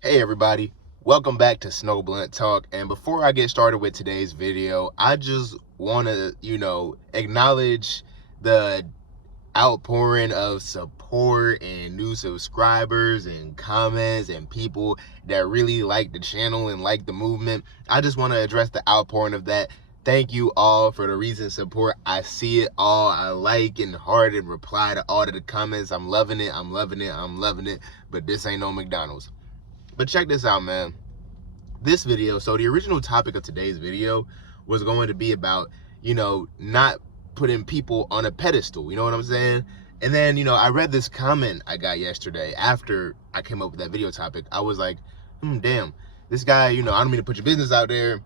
Hey everybody, welcome back to Snow Blunt Talk. And before I get started with today's video, I just want to, acknowledge the outpouring of support and new subscribers and comments and people that really like the channel and like the movement. I just want to address the outpouring of that. Thank you all for the recent support. I see it all. I like and heart and reply to all of the comments. I'm loving it. I'm loving it. I'm loving it. But this ain't no McDonald's. But check this out, man. This video, so the original topic of today's video was going to be about, not putting people on a pedestal, you know what I'm saying? And then, I read this comment I got yesterday after I came up with that video topic. I was like, damn, this guy, I don't mean to put your business out there.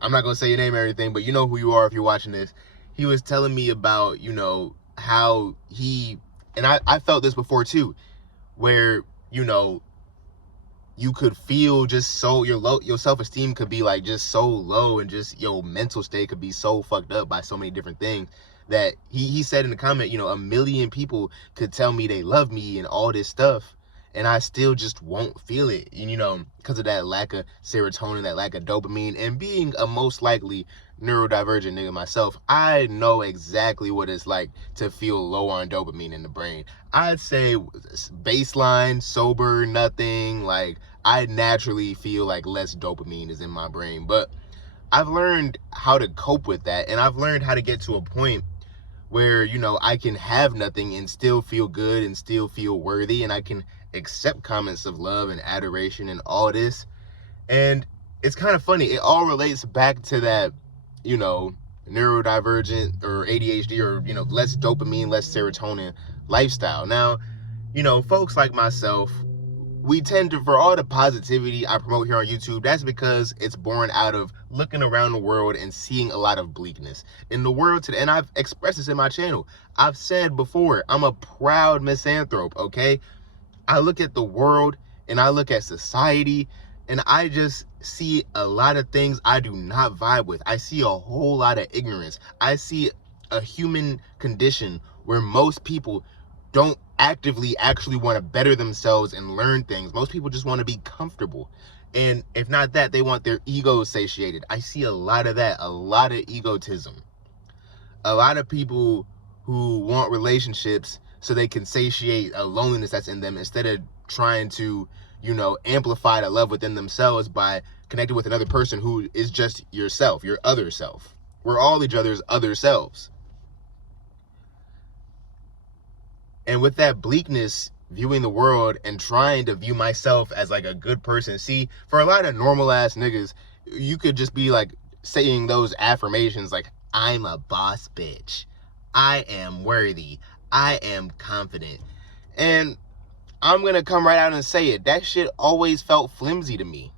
I'm not going to say your name or anything, but you know who you are if you're watching this. He was telling me about, how he, and I felt this before too, where, you could feel just so your self-esteem could be like just so low, and just your mental state could be so fucked up by so many different things that he said in the comment, a million people could tell me they love me and all this stuff, and I still just won't feel it, because of that lack of serotonin, that lack of dopamine. And being a most likely neurodivergent nigga myself, I know exactly what it's like to feel low on dopamine in the brain. I'd say baseline, sober, nothing, like I naturally feel like less dopamine is in my brain. But I've learned how to cope with that, and I've learned how to get to a point where, I can have nothing and still feel good and still feel worthy, and I can accept comments of love and adoration and all this. And it's kind of funny. It all relates back to that, neurodivergent or ADHD or, less dopamine, less serotonin lifestyle. Now, folks like myself, we tend to, for all the positivity I promote here on YouTube, that's because it's born out of looking around the world and seeing a lot of bleakness in the world today. And I've expressed this in my channel. I've said before, I'm a proud misanthrope, okay? I look at the world and I look at society, and I just see a lot of things I do not vibe with. I see a whole lot of ignorance. I see a human condition where most people don't actively actually want to better themselves and learn things. Most people just want to be comfortable. And if not that, they want their ego satiated. I see a lot of that, a lot of egotism. A lot of people who want relationships so they can satiate a loneliness that's in them, instead of trying to, amplify the love within themselves by connecting with another person who is just yourself, your other self. We're all each other's other selves. And with that bleakness, viewing the world and trying to view myself as like a good person. See, for a lot of normal ass niggas, you could just be like saying those affirmations like, I'm a boss bitch, I am worthy, I am confident. And I'm gonna come right out and say it, that shit always felt flimsy to me.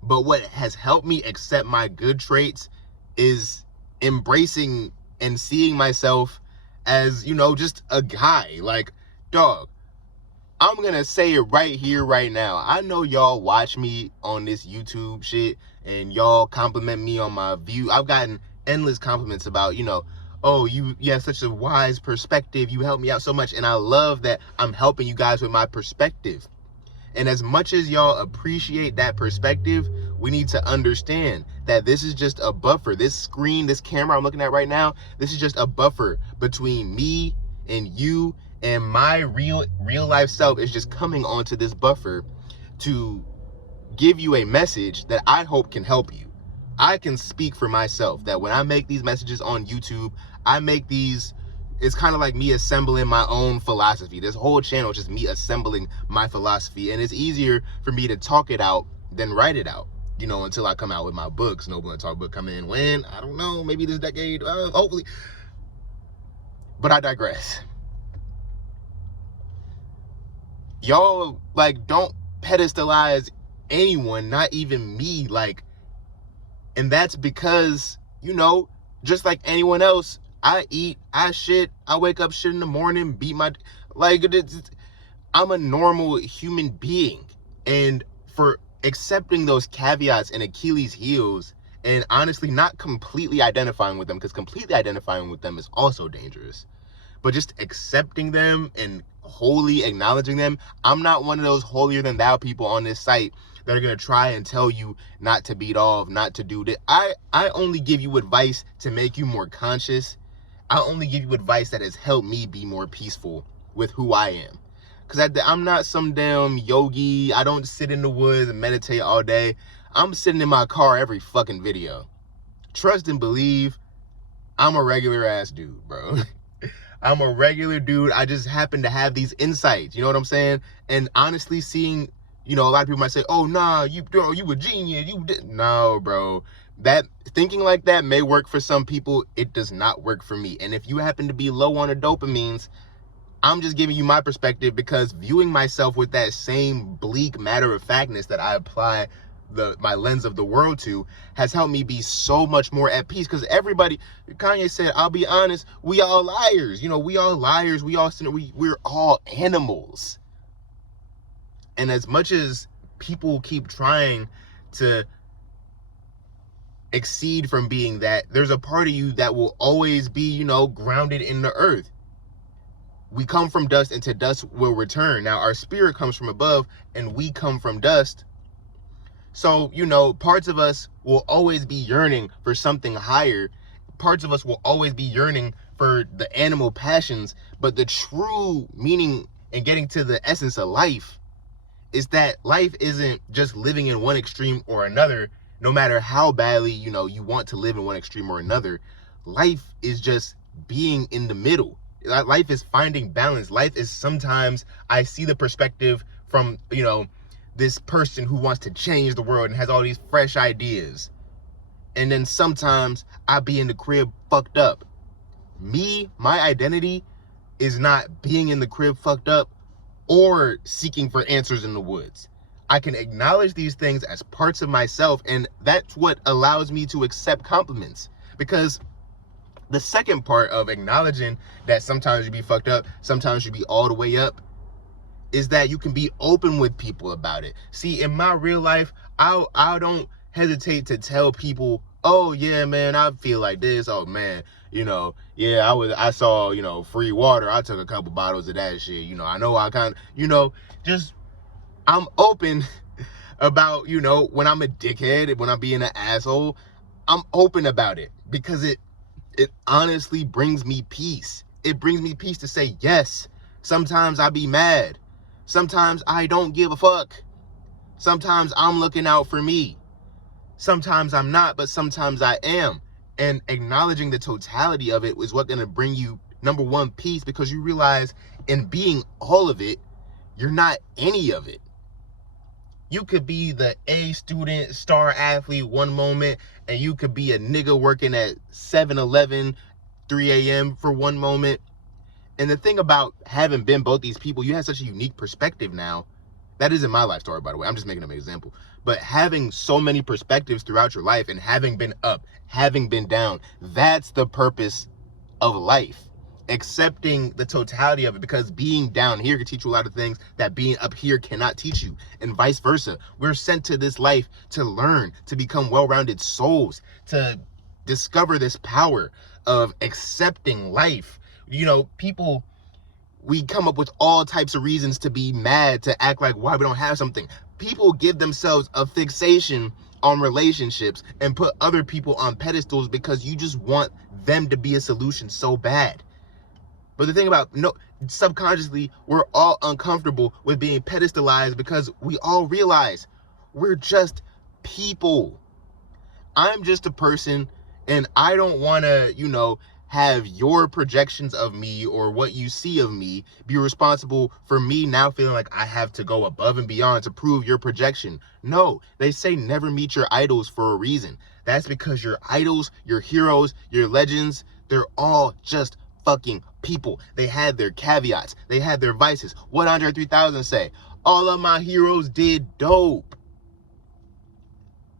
But what has helped me accept my good traits is embracing and seeing myself as, just a guy. Like, dog, I'm gonna say it right here, right now. I know y'all watch me on this YouTube shit and y'all compliment me on my view. I've gotten endless compliments about, oh, you have such a wise perspective, you help me out so much. And I love that I'm helping you guys with my perspective. And as much as y'all appreciate that perspective, we need to understand that this is just a buffer. This screen, this camera I'm looking at right now, this is just a buffer between me and you, and my real life self is just coming onto this buffer to give you a message that I hope can help you. I can speak for myself that when I make these messages on YouTube, I make these, it's kind of like me assembling my own philosophy. This whole channel is just me assembling my philosophy, and it's easier for me to talk it out than write it out, until I come out with my book. Snow Blunt Talk book coming in when? I don't know, maybe this decade, hopefully. But I digress. Y'all, like, don't pedestalize anyone, not even me, like, and that's because, just like anyone else, I eat, I shit, I wake up shit in the morning, beat my, like, I'm a normal human being. And for accepting those caveats and Achilles heels, and honestly not completely identifying with them, because completely identifying with them is also dangerous, but just accepting them and wholly acknowledging them. I'm not one of those holier than thou people on this site that are going to try and tell you not to beat off, not to do that. I only give you advice to make you more conscious. I only give you advice that has helped me be more peaceful with who I am. Because I'm not some damn yogi. I don't sit in the woods and meditate all day. I'm sitting in my car every fucking video. Trust and believe, I'm a regular ass dude, bro. I'm a regular dude. I just happen to have these insights. You know what I'm saying? And honestly, seeing, a lot of people might say, oh, nah, you a genius. You did. No, bro. That thinking like that may work for some people. It does not work for me. And if you happen to be low on the dopamines, I'm just giving you my perspective, because viewing myself with that same bleak matter-of-factness that I apply my lens of the world to has helped me be so much more at peace. Because everybody, Kanye said, I'll be honest, we all liars. We all liars. We're all animals. And as much as people keep trying to exceed from being that, there's a part of you that will always be, grounded in the earth. We come from dust, and to dust will return. Now, our spirit comes from above, and we come from dust. So, parts of us will always be yearning for something higher. Parts of us will always be yearning for the animal passions. But the true meaning and getting to the essence of life is that life isn't just living in one extreme or another, no matter how badly, you want to live in one extreme or another. Life is just being in the middle. Life is finding balance. Life is sometimes I see the perspective from, this person who wants to change the world and has all these fresh ideas. And then sometimes I be in the crib fucked up. My identity is not being in the crib fucked up or seeking for answers in the woods. I can acknowledge these things as parts of myself, and that's what allows me to accept compliments. Because the second part of acknowledging that sometimes you be fucked up, sometimes you be all the way up, is that you can be open with people about it. See, in my real life, I don't hesitate to tell people, oh yeah, man, I feel like this. Oh man, yeah, I saw, free water. I took a couple bottles of that shit. I know I kind of, just, I'm open about, when I'm a dickhead, when I'm being an asshole, I'm open about it, because it honestly brings me peace. It brings me peace to say, yes, sometimes I be mad. Sometimes I don't give a fuck. Sometimes I'm looking out for me. Sometimes I'm not, but sometimes I am. And acknowledging the totality of it is what's going to bring you, number one, peace, because you realize in being all of it, you're not any of it. You could be the A student, star athlete one moment, and you could be a nigga working at 7-Eleven, 3 a.m. for one moment. And the thing about having been both these people, you have such a unique perspective now. That isn't my life story, by the way. I'm just making an example. But having so many perspectives throughout your life and having been up, having been down, that's the purpose of life. Accepting the totality of it, because being down here can teach you a lot of things that being up here cannot teach you, and vice versa. We're sent to this life to learn, to become well-rounded souls, to discover this power of accepting life. People, we come up with all types of reasons to be mad, to act like why we don't have something. People give themselves a fixation on relationships and put other people on pedestals because you just want them to be a solution so bad. But the thing about, subconsciously, we're all uncomfortable with being pedestalized because we all realize we're just people. I'm just a person, and I don't want to, have your projections of me or what you see of me be responsible for me now feeling like I have to go above and beyond to prove your projection. No, they say never meet your idols for a reason. That's because your idols, your heroes, your legends, they're all just fucking people. They had their caveats. They had their vices. What Andre 3000 say? All of my heroes did dope.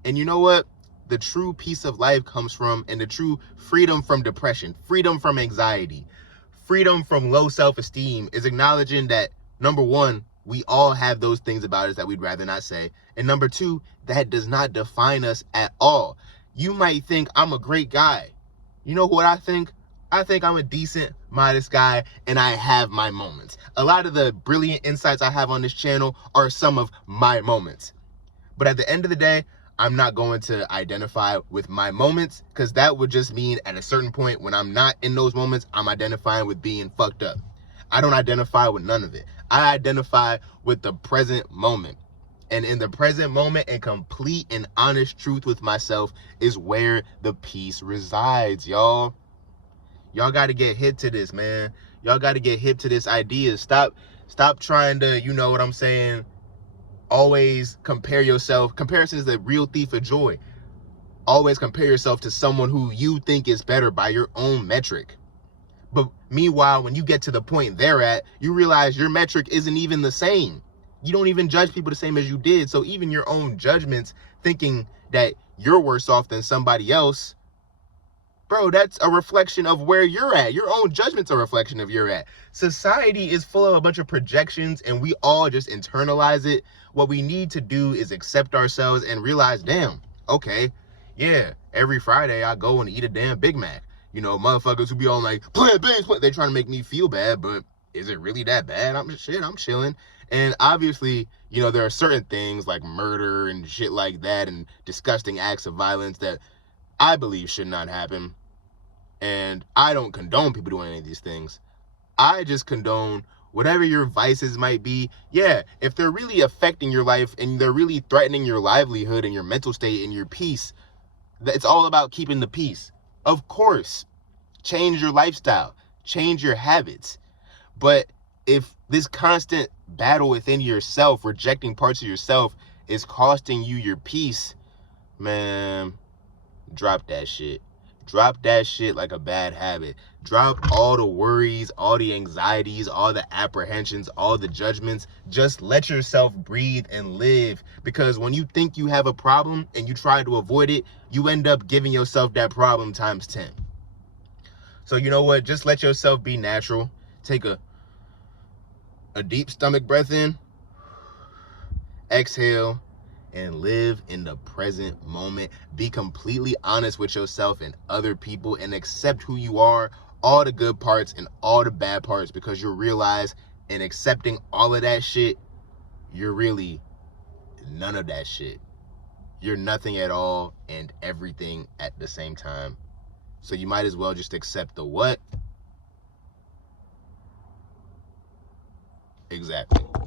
And you know what? The true peace of life comes from, and the true freedom from depression, freedom from anxiety, freedom from low self-esteem is acknowledging that, number one, we all have those things about us that we'd rather not say. And number two, that does not define us at all. You might think I'm a great guy. You know what I think? I think I'm a decent, modest guy, and I have my moments. A lot of the brilliant insights I have on this channel are some of my moments. But at the end of the day, I'm not going to identify with my moments, because that would just mean at a certain point when I'm not in those moments, I'm identifying with being fucked up. I don't identify with none of it. I identify with the present moment. And in the present moment, and complete and honest truth with myself is where the peace resides, y'all. Y'all got to get hip to this, man. Y'all got to get hip to this idea. Stop trying to, you know what I'm saying, always compare yourself. Comparison is the real thief of joy. Always compare yourself to someone who you think is better by your own metric. But meanwhile, when you get to the point they're at, you realize your metric isn't even the same. You don't even judge people the same as you did. So even your own judgments, thinking that you're worse off than somebody else, bro, that's a reflection of where you're at. Your own judgment's a reflection of where you're at. Society is full of a bunch of projections, and we all just internalize it. What we need to do is accept ourselves and realize, damn, okay, yeah, every Friday I go and eat a damn Big Mac. You know, motherfuckers who be all like, plant-based, they trying to make me feel bad, but is it really that bad? I'm chilling. And obviously, you know, there are certain things like murder and shit like that and disgusting acts of violence that I believe should not happen. And I don't condone people doing any of these things. I just condone whatever your vices might be. Yeah, if they're really affecting your life and they're really threatening your livelihood and your mental state and your peace, it's all about keeping the peace. Of course, change your lifestyle, change your habits. But if this constant battle within yourself, rejecting parts of yourself, is costing you your peace, man, drop that shit. Drop that shit like a bad habit. Drop all the worries, all the anxieties, all the apprehensions, all the judgments. Just let yourself breathe and live. Because when you think you have a problem and you try to avoid it, you end up giving yourself that problem times 10. So you know what? Just let yourself be natural. Take a deep stomach breath in. Exhale. And live in the present moment. Be completely honest with yourself and other people and accept who you are, all the good parts and all the bad parts, because you'll realize in accepting all of that shit, you're really none of that shit. You're nothing at all and everything at the same time. So you might as well just accept the what? Exactly.